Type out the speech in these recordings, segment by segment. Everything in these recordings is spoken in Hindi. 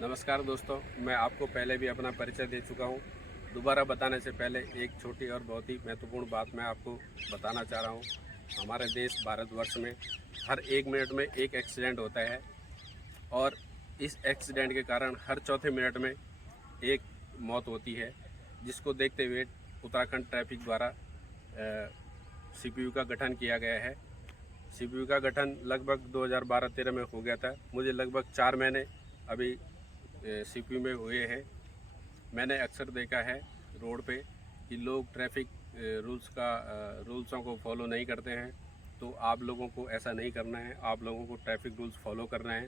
नमस्कार दोस्तों, मैं आपको पहले भी अपना परिचय दे चुका हूं। दोबारा बताने से पहले एक छोटी और बहुत ही महत्वपूर्ण बात मैं आपको बताना चाह रहा हूं। हमारे देश भारतवर्ष में हर 1 मिनट में एक एक्सीडेंट होता है और इस एक्सीडेंट के कारण हर चौथे मिनट में एक मौत होती है, जिसको देखते हुए उत्तराखंड ट्रैफिक द्वारा सीपीयू का गठन किया गया है। सीपीयू का गठन लगभग 2012-13 में हो गया था। मुझे लगभग 4 महीने अभी सीपीयू में हुए हैं। मैंने अक्सर देखा है रोड पे कि लोग ट्रैफिक रूल्सों को फॉलो नहीं करते हैं। तो आप लोगों को ऐसा नहीं करना है। आप लोगों को ट्रैफिक रूल्स फॉलो करना है,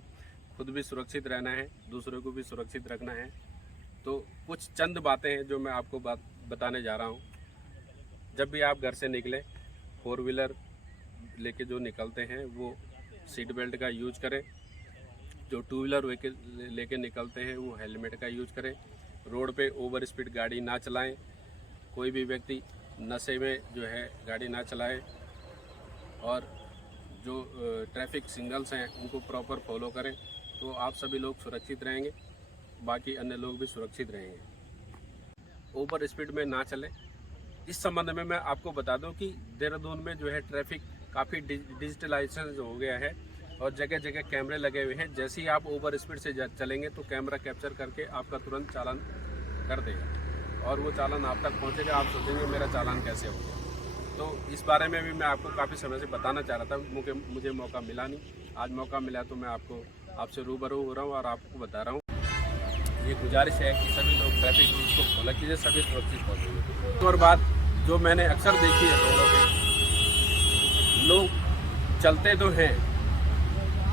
खुद भी सुरक्षित रहना है, दूसरों को भी सुरक्षित रखना है। तो कुछ चंद बातें हैं जो मैं आपको बताने जा रहा हूँ। जब भी आप घर से निकलें, 4 व्हीलर लेके जो निकलते हैं वो सीट बेल्ट का यूज करें। जो 2 व्हीलर लेके निकलते हैं वो हेलमेट का यूज करें। रोड पे ओवर स्पीड गाड़ी ना चलाएं। कोई भी व्यक्ति नशे में जो है गाड़ी ना चलाए और जो ट्रैफिक सिग्नल्स हैं उनको प्रॉपर फॉलो करें। तो आप सभी लोग सुरक्षित रहेंगे, बाकी अन्य लोग भी सुरक्षित रहेंगे। ओवर स्पीड में ना चलें। इस संबंध में मैं आपको बता दूं कि देहरादून में जो है ट्रैफिक काफ़ी डिजिटलाइजेशन हो गया है और जगह जगह कैमरे लगे हुए हैं। जैसे ही आप ओवर स्पीड से चलेंगे तो कैमरा कैप्चर करके आपका तुरंत चालान कर देगा और वो चालान आप तक पहुंचेगा। आप सोचेंगे मेरा चालान कैसे हो गया। तो इस बारे में भी मैं आपको काफ़ी समय से बताना चाह रहा था, मुझे मौका मिला नहीं। आज मौका मिला तो मैं आपसे रूबरू हो रहा हूँ और आपको बता रहा हूँ। ये गुजारिश है कि सभी लोग ट्रैफिक रूल्स को फॉलो कीजिए, सभी सुरक्षित पहुँचेंगे। और बात जो मैंने अक्सर देखी है, रोडों पर लोग चलते तो हैं,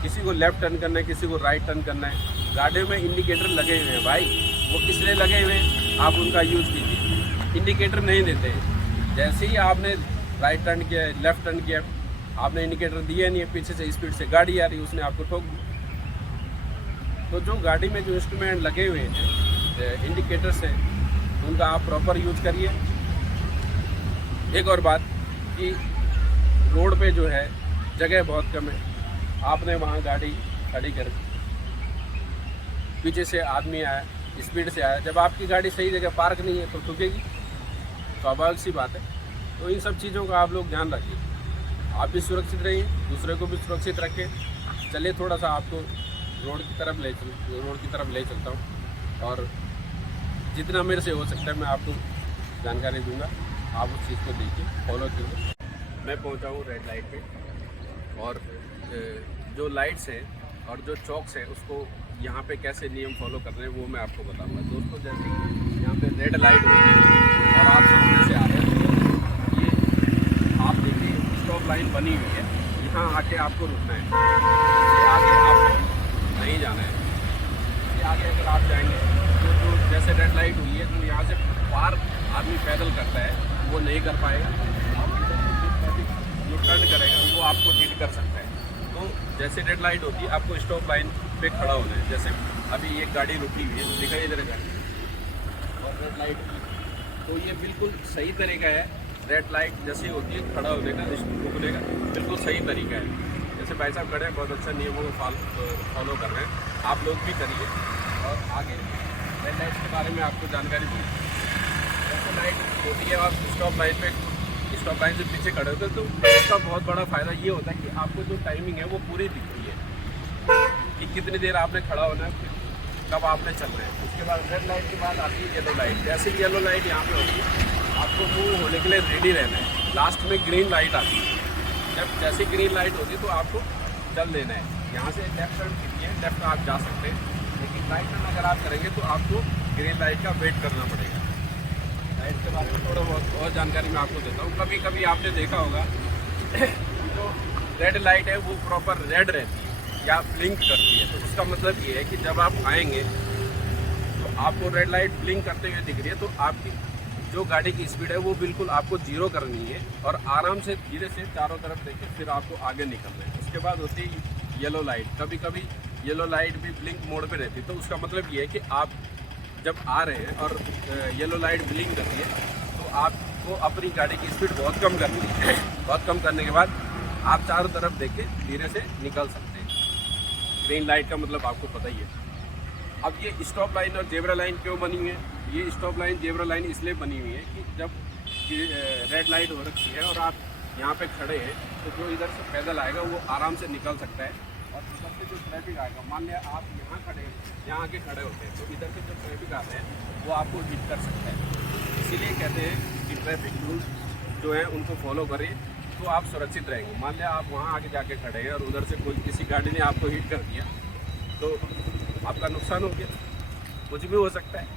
किसी को लेफ्ट टर्न करना है, किसी को राइट टर्न करना है। गाड़ियों में इंडिकेटर लगे हुए हैं भाई, वो किस लिए लगे हुए हैं आप उनका यूज़ कीजिए। इंडिकेटर नहीं देते हैं। जैसे ही आपने राइट टर्न किया, लेफ्ट टर्न किया, आपने इंडिकेटर दिया नहीं है, पीछे से स्पीड से गाड़ी आ रही है, उसने आपको ठोक दी। तो जो गाड़ी में जो इंस्ट्रूमेंट लगे हुए हैं इंडिकेटर्स हैं, उनका आप प्रॉपर यूज करिए। एक और बात कि रोड पे जो है जगह बहुत कम है। आपने वहाँ गाड़ी खड़ी कर, पीछे से आदमी आया, स्पीड से आया, जब आपकी गाड़ी सही जगह पार्क नहीं है तो ठुकेगी, स्वाभाविक सी बात है। तो इन सब चीज़ों का आप लोग ध्यान रखिए। आप भी सुरक्षित रहिए, दूसरे को भी सुरक्षित रखें। चलिए थोड़ा सा आपको रोड की तरफ ले चलता हूँ और जितना मेरे से हो सकता है मैं आपको जानकारी दूंगा। आप उस चीज़ को देखिए, फॉलो कीजिए। मैं पहुँचा हूँ रेड लाइट पे और जो लाइट्स हैं और जो चौक्स हैं उसको यहाँ पे कैसे नियम फॉलो करने हैं वो मैं आपको बताऊंगा। दोस्तों, जैसे यहाँ पे रेड लाइट होती है और आप सामने से आ रहे हैं, तो ये आप देखिए स्टॉप लाइन बनी हुई है। यहाँ आके आपको रुकना है, इससे आगे आपको नहीं जाना है। इससे आगे अगर आप जाएंगे तो जैसे रेड लाइट हुई है तो यहाँ से पार आदमी पैदल करता है, वो नहीं कर पाएगा। जो टर्न करेगा वो आपको हिट कर सकता है। तो जैसे रेड लाइट होती है आपको स्टॉप लाइन पे खड़ा होना है। जैसे अभी एक गाड़ी रुकी हुई है, दिखाई इधर गाड़ी और रेड लाइट की, तो ये बिल्कुल सही तरीका है। रेड लाइट जैसे होती है खड़ा होने का, रुकने का बिल्कुल सही तरीका है। जैसे भाई साहब खड़े हैं, बहुत अच्छा नियमों को फॉलो कर रहे हैं, आप लोग भी करिए। और आगे रेड लाइट के बारे में आपको जानकारी दूँ। जैसे लाइट होती है आप स्टॉप लाइन से पीछे खड़े होते हैं, तो इसका बहुत बड़ा फ़ायदा ये होता है कि आपको जो टाइमिंग है वो पूरी दिखती है कि कितनी देर आपने खड़ा होना है, कब आपने चलना है। उसके बाद रेड लाइट के बाद आती है येलो लाइट। जैसे ही येलो लाइट यहाँ पे होगी आपको मूव होने के लिए रेडी रहना है। लास्ट में ग्रीन लाइट आती है। जब जैसे ग्रीन लाइट होती है तो आपको चल देना है। यहाँ से लेफ्ट टर्न कीजिए, लेफ्ट आप जा सकते हैं, लेकिन राइट टर्न अगर आप करेंगे तो आपको ग्रीन लाइट का वेट करना पड़ेगा। लाइट के बारे में थोड़ा बहुत और जानकारी मैं आपको देता हूँ। कभी कभी आपने देखा होगा जो रेड लाइट है वो प्रॉपर रेड रहती है या ब्लिंक करती है। तो उसका मतलब ये है कि जब आप आएंगे तो आपको रेड लाइट ब्लिंक करते हुए दिख रही है, तो आपकी जो गाड़ी की स्पीड है वो बिल्कुल आपको 0 करनी है और आराम से धीरे से चारों तरफ देके फिर आपको आगे निकलना है। उसके बाद होती है येलो लाइट। कभी कभी येलो लाइट भी ब्लिंक मोड पे रहती है। तो उसका मतलब ये है कि आप जब आ रहे हैं और येलो लाइट ब्लिंक करती है तो आपको अपनी गाड़ी की स्पीड बहुत कम करनी है। बहुत कम करने के बाद आप चारों तरफ देख के धीरे से निकल सकते हैं। ग्रीन लाइट का मतलब आपको पता ही है। अब ये स्टॉप लाइन और जेब्रा लाइन क्यों बनी हुई है? ये स्टॉप लाइन जेब्रा लाइन इसलिए बनी हुई है कि जब रेड लाइट हो रखी है और आप यहाँ पे खड़े हैं तो जो इधर से पैदल आएगा वो आराम से निकल सकता है, और इधर से जो ट्रैफिक आएगा, मान लिया आप यहाँ खड़े हैं, यहाँ आके खड़े होते हैं तो इधर से जो ट्रैफिक आते हैं वो आपको हिट कर सकता है। इसीलिए कहते हैं कि ट्रैफिक रूल्स जो हैं उनको फॉलो करें तो आप सुरक्षित रहेंगे। मान लिया आप वहाँ आके जाके खड़े हैं और उधर से कोई किसी गाड़ी ने आपको हिट कर दिया तो आपका नुकसान हो गया, कुछ भी हो सकता है।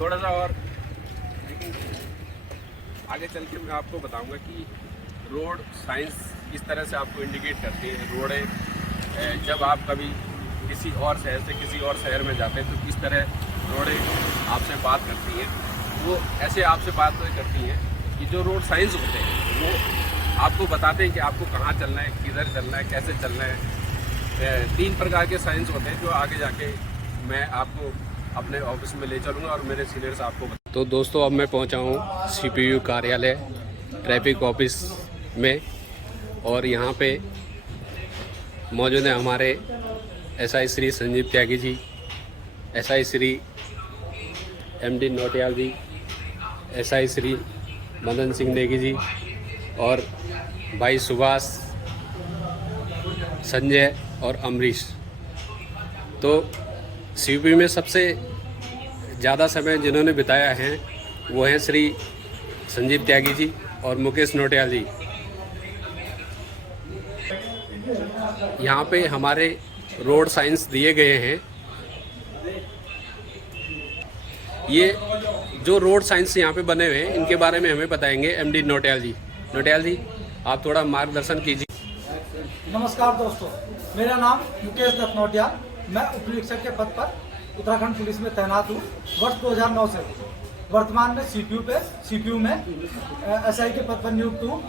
थोड़ा सा और आगे चल के मैं आपको बताऊंगा कि रोड साइंस किस तरह से आपको इंडिकेट करती है। रोडें जब आप कभी किसी और शहर से किसी और शहर में जाते हैं तो किस तरह रोडें आपसे बात करती हैं। वो ऐसे आपसे बात करती हैं कि जो रोड साइंस होते हैं वो आपको बताते हैं कि आपको कहाँ चलना है, किधर चलना है, कैसे चलना है। 3 प्रकार के साइंस होते हैं जो आगे जाके मैं आपको अपने ऑफिस में ले चलूँगा और मेरे सीनियर्स आपको। तो दोस्तों अब मैं पहुँचा हूँ CPU कार्यालय ट्रैफिक ऑफिस में, और यहाँ पे मौजूद है हमारे SI Shri Sanjeev Tyagi ji, SI Shri MD Notiyal जी, SI श्री मदन सिंह नेगी जी और भाई सुभाष, संजय और अमरीश। तो CP में सबसे ज़्यादा समय जिन्होंने बिताया है वो हैं श्री संजीव त्यागी जी और मुकेश नोटियाल जी। यहाँ पे हमारे रोड साइंस दिए गए हैं। ये जो रोड साइंस यहाँ पे बने हुए हैं इनके बारे में हमें बताएंगे MD नोटियाल जी। नोटियाल जी, आप थोड़ा मार्गदर्शन कीजिए। नमस्कार दोस्तों, मेरा नाम मुकेश दत्त नोटियाल, मैं उप निरीक्षक के पद पर उत्तराखंड पुलिस में तैनात हूँ। वर्ष 2009 से वर्तमान में CPU में SI के पद पर नियुक्त हूँ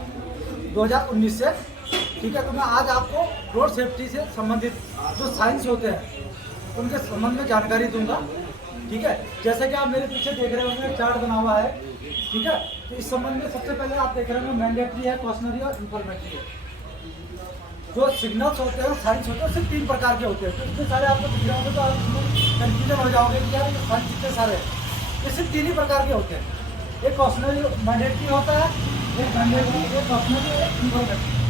2019 से। ठीक है, तो मैं आज आपको रोड सेफ्टी से संबंधित जो साइंस होते हैं उनके संबंध में जानकारी दूंगा। ठीक है, जैसे कि आप मेरे पीछे देख रहे होंगे चार्ट बना हुआ है। ठीक है, तो इस संबंध में सबसे पहले आप देख रहे होंगे मैंडेटरी है, कॉशनरी और इंफॉर्मेटरी है। जो सिग्नल्स होते हैं, साइंस होते हैं, सिर्फ 3 प्रकार के होते हैं। तो इतने सारे आपको दिख रहे होंगे तो आप इसमें कन्फ्यूजन हो जाओगे कि यार ये साइंस कितने सारे हैं। ये सिर्फ 3 ही प्रकार के होते हैं। एक कॉशनरी मैंडेटरी होता है, एक मैंडेटरी, एक कॉशनरी, एक इंफॉर्मेटरी।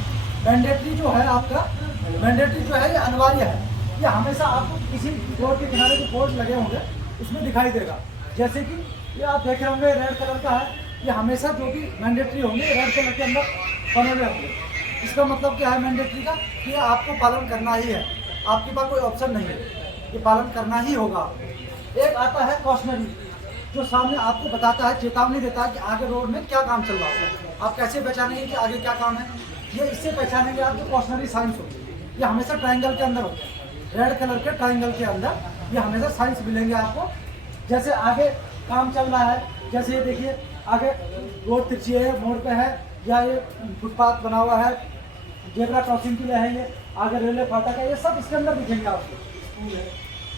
मैंडेटरी जो है आपका, मैंडेटरी जो है ये अनिवार्य है। ये हमेशा आपको किसी रोड के किनारे जो बोर्ड लगे होंगे उसमें दिखाई देगा। जैसे कि ये आप देख रहे होंगे रेड कलर का है, ये हमेशा जो भी मैंडेटरी होंगे रेड कलर के अंदर बने हुए होंगे। इसका मतलब क्या है मैंडेटरी का, कि आपको पालन करना ही है, आपके पास कोई ऑप्शन नहीं है, ये पालन करना ही होगा। एक आता है कॉशनरी, जो सामने आपको बताता है, चेतावनी देता है कि आगे रोड में क्या काम चल रहा है। आप कैसे पहचानेंगे कि आगे क्या काम है, ये इससे पहचानेंगे आप जो कॉशनरी साइंस होती है। ये हमेशा ट्राइंगल के अंदर होते हैं, रेड कलर के ट्राइंगल के अंदर ये हमेशा साइंस मिलेंगे आपको। जैसे आगे काम चल रहा है, जैसे ये देखिए आगे रोड तिरछी है, मोड़ पे है, या ये फुटपाथ बना हुआ है, जेब्रा क्रॉसिंग के लिए है, ये आगे रेलवे फाटक है, ये सब इसके अंदर दिखेंगे आपको।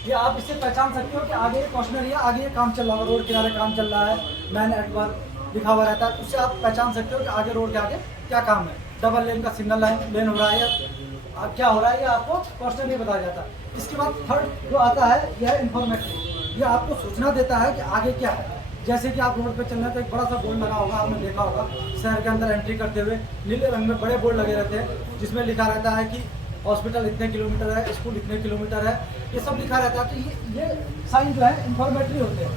ये आप इससे पहचान सकते हो कि आगे ये कॉशनरी है, आगे ये काम चल रहा है, रोड किनारे काम चल रहा है, मैन एट वर्क लिखा हुआ रहता है। उससे आप पहचान सकते हो कि आगे रोड के आगे क्या काम है, डबल लेन का सिग्नल लेन हो रहा है या क्या हो रहा है, ये आपको कॉशनरी बताया जाता है। इसके बाद थर्ड जो आता है यह है इंफॉर्मेटरी। ये आपको सूचना देता है कि आगे क्या है। जैसे कि आप रोड पे चल रहे हैं तो एक बड़ा सा बोर्ड लगा होगा, आपने देखा होगा शहर के अंदर एंट्री करते हुए नीले रंग में बड़े बोर्ड लगे रहते हैं जिसमें लिखा रहता है कि हॉस्पिटल इतने किलोमीटर है, स्कूल इतने किलोमीटर है, ये सब लिखा रहता है। तो ये साइन जो है इंफॉर्मेटरी होते हैं,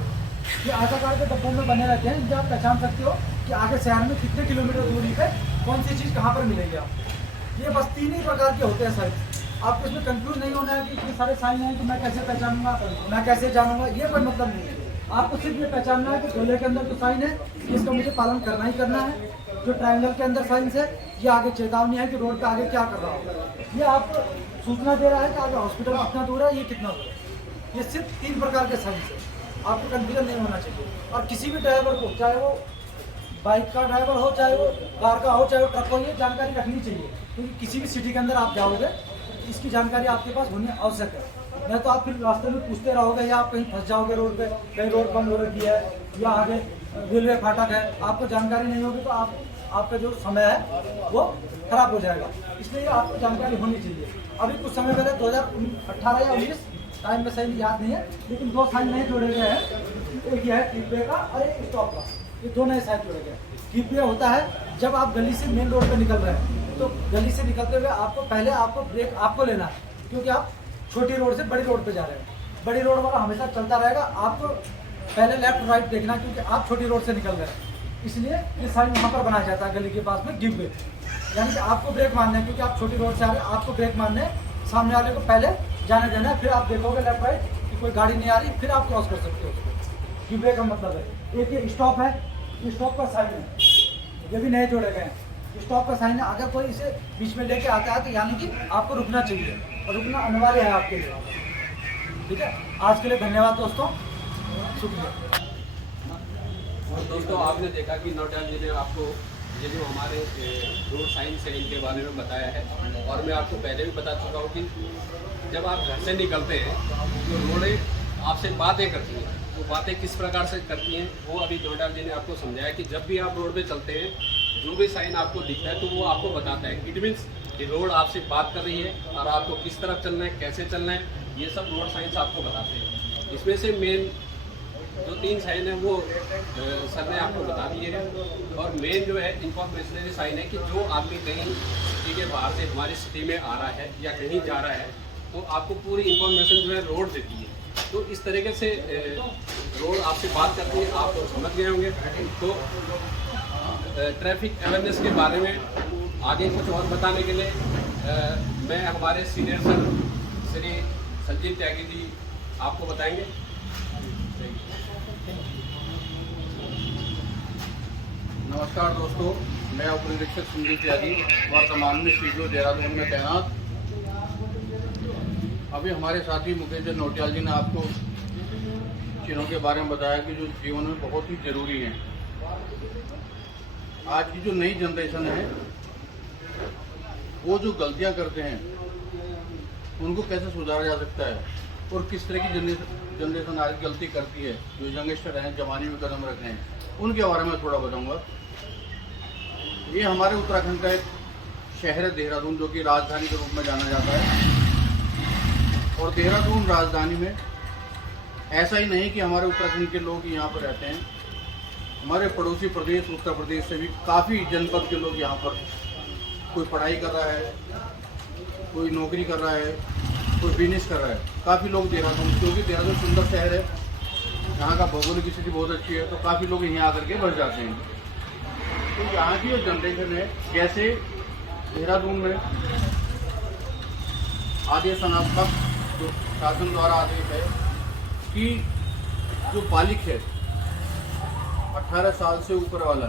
ये आधार के डब्बों में बने रहते हैं, जिनसे आप पहचान सकते हो कि आगे शहर में कितने किलोमीटर दूरी पे कौन सी चीज़ कहाँ पर मिलेगी आपको। ये बस 3 ही प्रकार के होते हैं साइन। आपको इसमें कंफ्यूज नहीं होना है कि इतने सारे साइन हैं कि मैं कैसे पहचानूंगा, मैं कैसे जानूंगा, ये कोई मतलब नहीं है। आपको सिर्फ ये पहचानना है कि गोले के अंदर जो साइन है इसका मुझे पालन करना ही करना है। जो ट्रायंगल के अंदर साइंस है ये आगे चेतावनी है कि रोड पे आगे क्या कर रहा हो। ये आपको सूचना दे रहा है कि आगे हॉस्पिटल कितना दूर है, ये कितना दूर है। ये सिर्फ 3 प्रकार के साइंस है, आपको कंफ्यूजन नहीं होना चाहिए। और किसी भी ड्राइवर को, चाहे वो बाइक का ड्राइवर हो, चाहे वो कार का हो, चाहे वो ट्रक हो, ये जानकारी रखनी चाहिए। क्योंकि किसी भी सिटी के अंदर आप जाओगे इसकी जानकारी आपके पास होनी आवश्यक है। नहीं तो आप फिर रास्ते में पूछते रहोगे या आप कहीं फंस जाओगे रोड पे, कहीं रोड बंद हो रखी है या आगे रेलवे फाटक है, आपको जानकारी नहीं होगी तो आपका जो समय है वो खराब हो जाएगा। इसलिए आपको जानकारी होनी चाहिए। अभी कुछ समय पहले 2018 या 19 टाइम में सही याद नहीं है, लेकिन 2 साइन नए जोड़े गए हैं। एक यह है कीपवे का और एक स्टॉप का, ये 2 नए साइन जोड़े गए। कीपवे होता है जब आप गली से मेन रोड पे निकल रहे हैं, तो गली से निकलते हुए आपको पहले आपको ब्रेक आपको लेना है, क्योंकि आप छोटी रोड से बड़ी रोड पे जा रहे हैं। बड़ी रोड वाला हमेशा चलता रहेगा, आपको पहले लेफ्ट राइट देखना, क्योंकि आप छोटी रोड से निकल रहे हैं। इसलिए ये साइन वहाँ पर बनाया जाता है गली के पास में, गिव वे, यानी कि आपको ब्रेक मारना है, क्योंकि आप छोटी रोड से आ रहे हैं, आपको ब्रेक मारना है, सामने वाले को पहले जाने देना है, फिर आप देखोगे लेफ्ट राइट कि कोई गाड़ी नहीं आ रही, फिर आप क्रॉस कर सकते हो उसको। गिव वे का मतलब है। एक ये स्टॉप है, ये स्टॉप का साइन है, ये भी नए जोड़े गए हैं। स्टॉप का साइन है, अगर कोई इसे बीच में लेके आता है तो यानी कि आपको रुकना चाहिए, और रुकना अनिवार्य है आपके लिए। ठीक है, आज के लिए धन्यवाद दोस्तों, शुक्रिया। और दोस्तों, आपने देखा कि नौटियाल जी ने आपको ये जो हमारे रोड साइंस है इनके बारे में बताया है, और मैं आपको पहले भी बता चुका हूँ कि जब आप घर से निकलते हैं तो रोडें आपसे बातें करती हैं। तो बातें किस प्रकार से करती हैं वो अभी नौटियाल जी ने आपको समझाया कि जब भी आप रोड पे चलते हैं, जो भी साइन आपको दिखता है तो वो आपको बताता है। इट मीन्स कि रोड आपसे बात कर रही है और आपको किस तरफ चलना है, कैसे चलना है, ये सब रोड साइंस आपको बताते हैं। इसमें से मेन जो 3 साइन है वो सर ने आपको बता दिए हैं, और मेन जो है इंफॉर्मेशनरी साइन है कि जो आदमी कहीं सिटी के बाहर से हमारी सिटी में आ रहा है या कहीं जा रहा है तो आपको पूरी इंफॉर्मेशन जो है रोड देती है। तो इस तरीके से रोड आपसे बात करती है, आप समझ गए होंगे। तो ट्रैफिक अवेयरनेस के बारे में आगे कुछ और बताने के लिए मैं हमारे सीनियर सर श्री संजीव त्यागी जी आपको बताएंगे। नमस्कार दोस्तों, मैं उप निरीक्षक संजीव त्यागी, वर्तमान में सीपीओ देहरादून में तैनात। अभी हमारे साथी मुकेश नौटियाल जी ने आपको चीज़ों के बारे में बताया कि जो जीवन में बहुत ही जरूरी है। आज की जो नई जनरेशन है वो जो गलतियां करते हैं उनको कैसे सुधारा जा सकता है, और किस तरह की जनरेशन आज गलती करती है, जो यंगस्टर हैं, जवानी में कदम रखे हैं, उनके बारे में थोड़ा बताऊंगा। ये हमारे उत्तराखंड का एक शहर है देहरादून, जो कि राजधानी के रूप में जाना जाता है। और देहरादून राजधानी में ऐसा ही नहीं कि हमारे उत्तराखंड के लोग यहाँ पर रहते हैं, हमारे पड़ोसी प्रदेश उत्तर प्रदेश से भी काफ़ी जनपद के लोग यहाँ पर कोई पढ़ाई कर रहा है, कोई नौकरी कर रहा है, कोई बिजनेस कर रहा है। काफ़ी लोग देहरादून, क्योंकि देहरादून सुंदर शहर है, यहाँ का भौगोलिक स्थिति बहुत अच्छी है, तो काफ़ी लोग यहाँ आकर के बढ़ जाते हैं। तो यहाँ की जो जनरेशन है, जैसे देहरादून में आदेश सनातक जो शासन द्वारा आदेश है कि जो बालिक है 18 साल से ऊपर वाला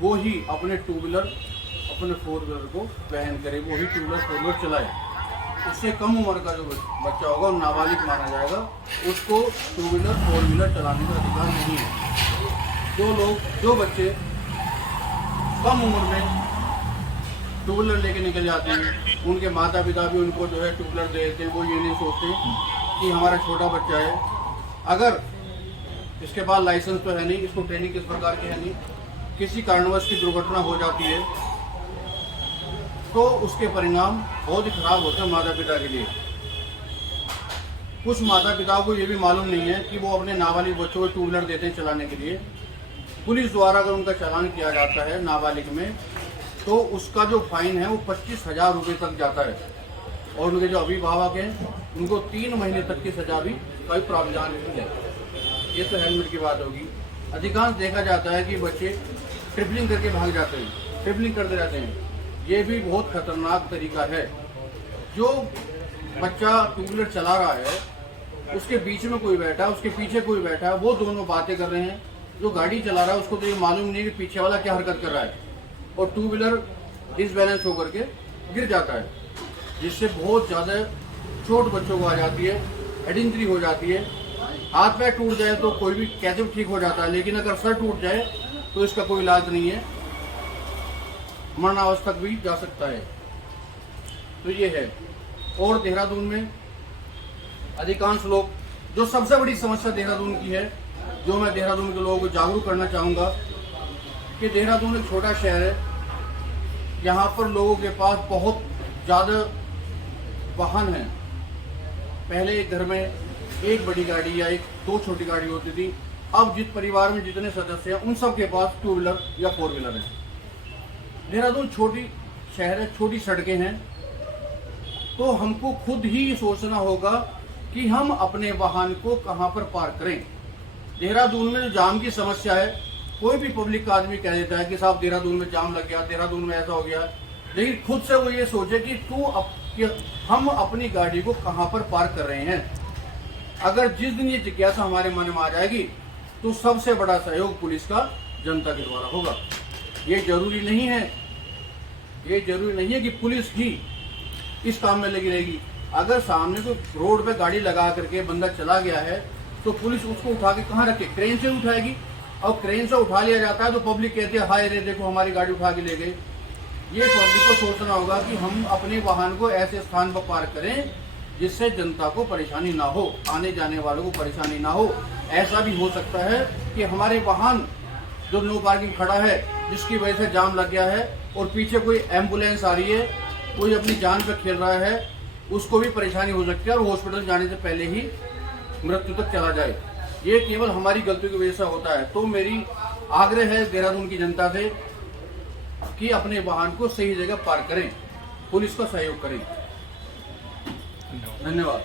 वो ही अपने 2 व्हीलर अपने 4 व्हीलर को वहन करे, वो ही 2 व्हीलर 4 व्हीलर चलाए। उससे कम उम्र का जो बच्चा होगा वो नाबालिग माना जाएगा, उसको 2 व्हीलर 4 व्हीलर चलाने का अधिकार नहीं है। जो बच्चे कम उम्र में 2 व्हीलर लेके निकल जाते हैं, उनके माता पिता भी उनको जो है 2 व्हीलर दे देते हैं। वो ये नहीं सोचते कि हमारा छोटा बच्चा है, अगर इसके पास लाइसेंस तो है नहीं, इसको ट्रेनिंग किस प्रकार की है नहीं, किसी कारणवश की दुर्घटना हो जाती है तो उसके परिणाम बहुत ही खराब होते हैं माता पिता के लिए। कुछ माता पिताओं को ये भी मालूम नहीं है कि वो अपने नाबालिग बच्चों को 2 व्हीलर देते हैं चलाने के लिए। पुलिस द्वारा अगर उनका चालान किया जाता है नाबालिग में, तो उसका जो फाइन है वो 25,000 रुपये तक जाता है, और उनके जो अभिभावक हैं उनको 3 महीने तक की सजा भी कोई प्रावधान नहीं है। ये तो हेलमेट की बात होगी। अधिकांश देखा जाता है कि बच्चे ट्रिपलिंग करके भाग जाते हैं, ट्रिपलिंग करते रहते हैं। ये भी बहुत खतरनाक तरीका है। जो बच्चा 2 व्हीलर चला रहा है, उसके बीच में कोई बैठा है, उसके पीछे कोई बैठा है, वो दोनों बातें कर रहे हैं। जो गाड़ी चला रहा है उसको तो ये मालूम नहीं कि पीछे वाला क्या हरकत कर रहा है, और 2 व्हीलर डिसबैलेंस होकर के गिर जाता है, जिससे बहुत ज़्यादा चोट बच्चों को आ जाती है, हेड इंजरी हो जाती है। हाथ पैर टूट जाए तो कोई भी कैसे ठीक हो जाता है, लेकिन अगर सर टूट जाए तो इसका कोई इलाज नहीं है, मरणावस्था भी जा सकता है। तो ये है। और देहरादून में अधिकांश लोग, जो सबसे बड़ी समस्या देहरादून की है, जो मैं देहरादून के लोगों को जागरूक करना चाहूँगा कि देहरादून एक छोटा शहर है, यहाँ पर लोगों के पास बहुत ज़्यादा वाहन हैं, पहले एक घर में एक बड़ी गाड़ी या एक दो छोटी गाड़ी होती थी। अब जिस परिवार में जितने सदस्य हैं उन सब के पास 2 व्हीलर या 4 व्हीलर है। देहरादून छोटी शहर है, छोटी सड़कें हैं, तो हमको खुद ही सोचना होगा कि हम अपने वाहन को कहाँ पर पार्क करें। देहरादून में जो जाम की समस्या है, कोई भी पब्लिक का आदमी कह देता है कि साहब देहरादून में जाम लग गया, देहरादून में ऐसा हो गया, लेकिन खुद से वो ये सोचे कि हम अपनी गाड़ी को कहाँ पर पार्क कर रहे हैं। अगर जिस दिन ये जिज्ञासा हमारे मन में आ जाएगी तो सबसे बड़ा सहयोग पुलिस का जनता के द्वारा होगा। ये जरूरी नहीं है कि पुलिस ही इस काम में लगी रहेगी। अगर सामने को रोड पे गाड़ी लगा करके बंदा चला गया है तो पुलिस उसको उठा के कहाँ रखे, क्रेन से उठाएगी। और क्रेन से उठा लिया जाता है तो पब्लिक कहती है हाय रे देखो हमारी गाड़ी उठा के ले गए। ये पब्लिक को सोचना होगा कि हम अपने वाहन को ऐसे स्थान पर पार्क करें जिससे जनता को परेशानी ना हो, आने जाने वालों को परेशानी ना हो। ऐसा भी हो सकता है कि हमारे वाहन जो नो पार्किंग खड़ा है जिसकी वजह से जाम लग गया है और पीछे कोई एम्बुलेंस आ रही है, कोई अपनी जान पे खेल रहा है, उसको भी परेशानी हो सकती है और हॉस्पिटल जाने से पहले ही मृत्यु तक चला जाए। ये केवल हमारी गलती की वजह से होता है। तो मेरी आग्रह है देहरादून की जनता से कि अपने वाहन को सही जगह पार्क करें, पुलिस का सहयोग करें। धन्यवाद।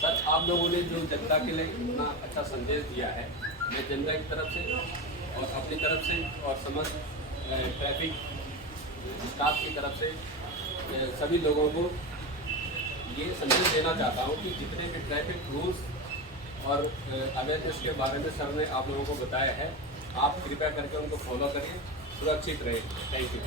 सर, आप लोगों ने जो जनता के लिए इतना अच्छा संदेश दिया है, मैं जनता की तरफ से और अपनी तरफ से और समस्त ट्रैफिक स्टाफ की तरफ से सभी लोगों को ये संदेश देना चाहता हूँ कि जितने भी ट्रैफिक रूल्स और अवेयरनेस के बारे में सर ने आप लोगों को बताया है, आप कृपया करके उनको फॉलो करिए, सुरक्षित रहिए। Thank you.